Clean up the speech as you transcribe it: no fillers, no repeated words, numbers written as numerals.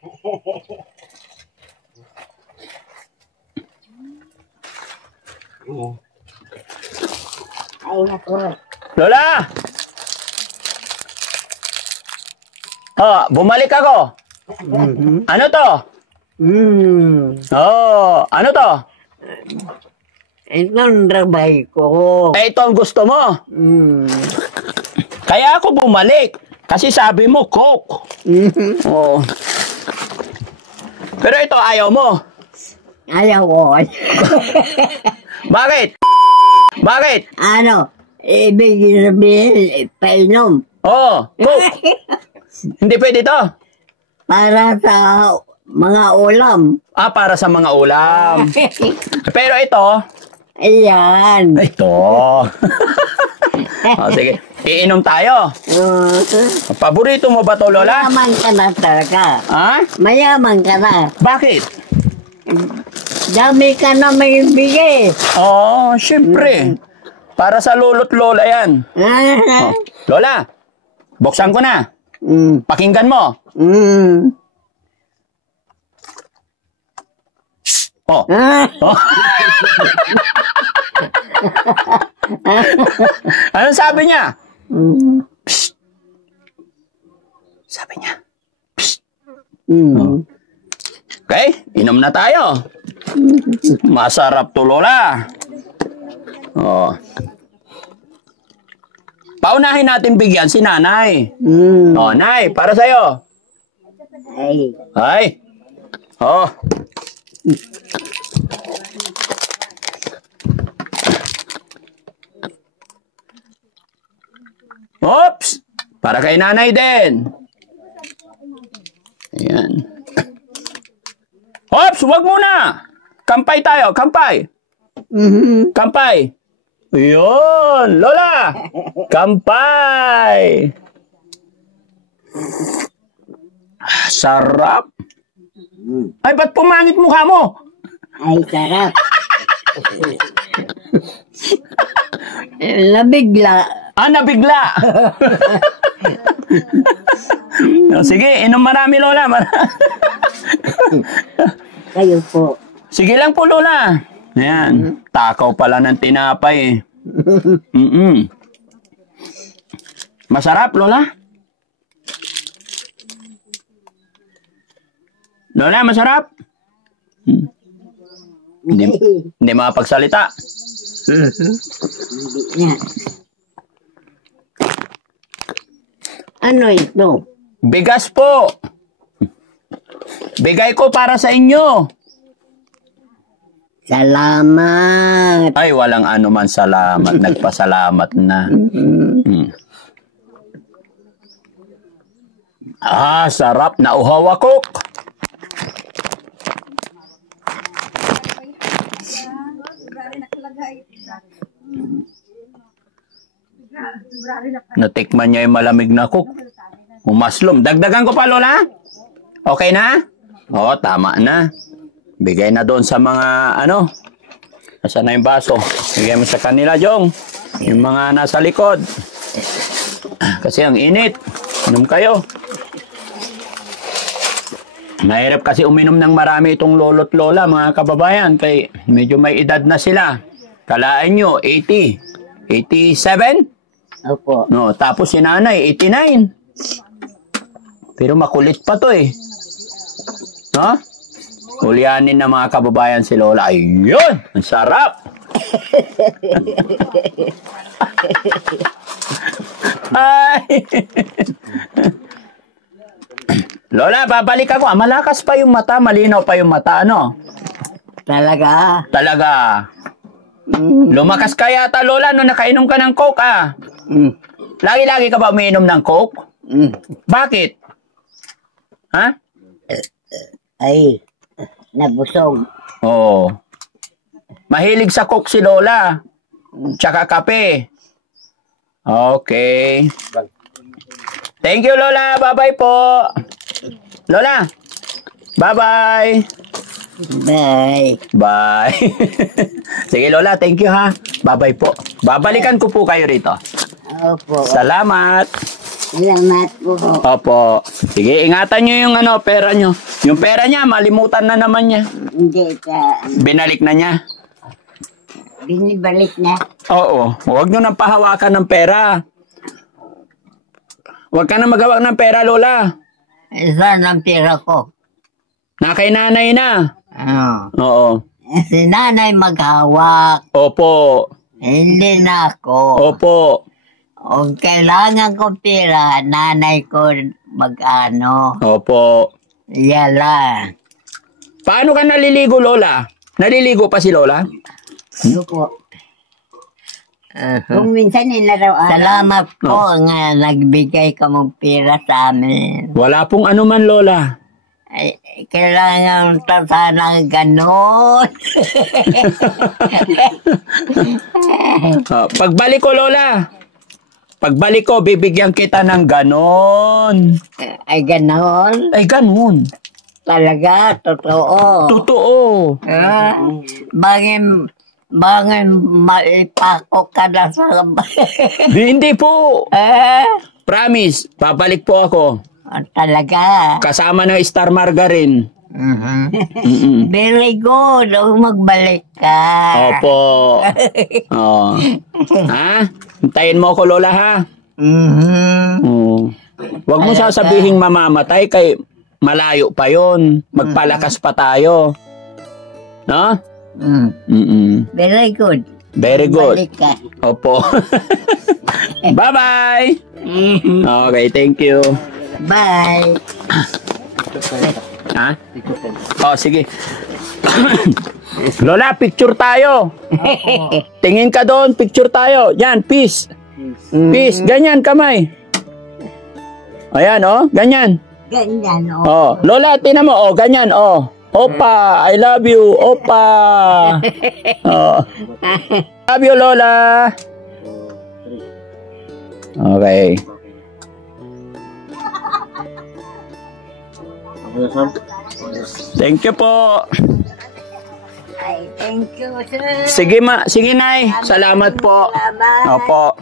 Ay, naku. Lola! Oh, bumalik ako. Ano to? Oh, ano to? Ito ang rabay ko. Eh, ito ang gusto mo. Kaya ako bumalik. Kasi sabi mo, Coke. Oh. Pero ito, ayaw mo. Ayaw ko. Bakit? Bakit? Ano? Ibig sabihin, painom. Oh, Coke. Hindi pwede to. Para sa mga ulam. Ah, para sa mga ulam. Pero ito, Ayan. ito. Oh, sige, iinom tayo. Paborito mo ba to, Lola? Mayaman ka na talaga. Ha? Mayaman ka na. Bakit? Dami ka na may bigay. Oh, syempre. Para sa lolo't lola yan. Oh. Lola, buksan ko na. Pakinggan mo. Oh. Oh. Anong sabi niya? Psst. Sabi niya. Psst. Oh. Okay, inom na tayo. Masarap to, Lola. Oh. Paunahin natin bigyan si Nanay. Oh, Nay, para sa'yo. Ay. Ay. Oh. Oops! Para kay Nanay din. Ayan. Oops! Wag muna! Kampay tayo, kampay. Kampay. Yun! Lola! Kampay! Sarap! Ay, ba't pumangit mukha mo? Ay, sarap. Nabigla. Ah, nabigla! Sige, inom marami, Lola. Kayo po. Sige lang po, Lola. Ayan, takaw pala ng tinapay eh. Masarap, Lola? Lola, masarap? Hindi makapagsalita. Hindi na. Ano ito? Bigas po. Bigay ko para sa inyo. Salamat. Ay, walang anuman salamat. Nagpasalamat na. Ah, sarap. Nauhaw ako. Natikman niya yung malamig na cook. Umaslom. Dagdagan ko pa, Lola? Okay na? Oo, tama na. Bigay na doon sa mga, ano, nasa na yung baso. Bigay mo sa kanila, Jong. Yung mga nasa likod. Kasi ang init. Inom kayo. Mahirap kasi uminom ng marami itong lolo't lola, mga kababayan. Kaya medyo may edad na sila. Kalaan nyo, 80. 87? Opo. No, tapos si nanay, 89. Pero makulit pa to eh. No? Ulyanin na mga kababayan si Lola. Ayun! Ang sarap! Ay! Lola, babalik ako. Malakas pa yung mata, malinaw pa yung mata, ano? Talaga? Talaga. Lumakas ka yata, Lola, no nakainom ka ng Coke, ah. Lagi-lagi ka ba umiinom ng Coke? Bakit? Ha? Ay, nabusog. Oo. Mahilig sa Coke si Lola. Tsaka kape. Okay. Thank you, Lola. Bye-bye po. Lola. Bye-bye. Bye. Bye. Sige, Lola. Thank you, ha. Bye-bye po. Babalikan ko po kayo rito. Opo. Salamat. Salamat po. Opo. Sige, ingatan nyo yung pera nyo. Yung pera niya, malimutan na naman niya. Hindi ka. Binalik na niya. Binibalik na. Oo. Huwag nyo nang pahawakan ng pera. Huwag ka na maghawak ng pera, Lola. Saan ang pera ko? Na kay nanay na. Oo. Si nanay maghawak. Opo. Hindi na ako. Opo. Kung kailangan ko pera, nanay ko mag-ano. Opo. Yala. Paano ka naliligo, Lola? Naliligo pa si Lola? Ano po? Kung minsan inaraw-araw. Salamat po nga nagbigay ka mong pera sa amin. Wala pong anuman, Lola. Ay, kailangan ta sana ganon. Pagbalik ko, Lola. Pagbalik ko, bibigyan kita ng ganon. Ay, ganon? Ay, ganon. Talaga, totoo. Totoo. Bangin maipako ka na sa... Hindi po. Promise, babalik po ako. Talaga. Kasama ng Star Margarine. Very good. Magbalik ka. Opo. Oh. Ha? Hintayin mo ako, Lola, ha? Huwag mo sasabihin mamamatay kay malayo pa yon. Magpalakas pa tayo. No? Very good. Very good. Balik ka. Opo. Bye-bye. Okay, thank you. Bye. Ha? Oh, sige. Lola, picture tayo. Tingin ka doon, picture tayo. Yan, peace. Peace. Ganyan, kamay. Ayan, oh. Ganyan. Ganyan, Oh, Lola, tinan mo. Oh, ganyan, oh. Opa, I love you. Opa. Oh. Love you, Lola. Okay. Thank you po. Ay, thank you, sir. Sige, Nay. Salamat po. Salamat. Opo.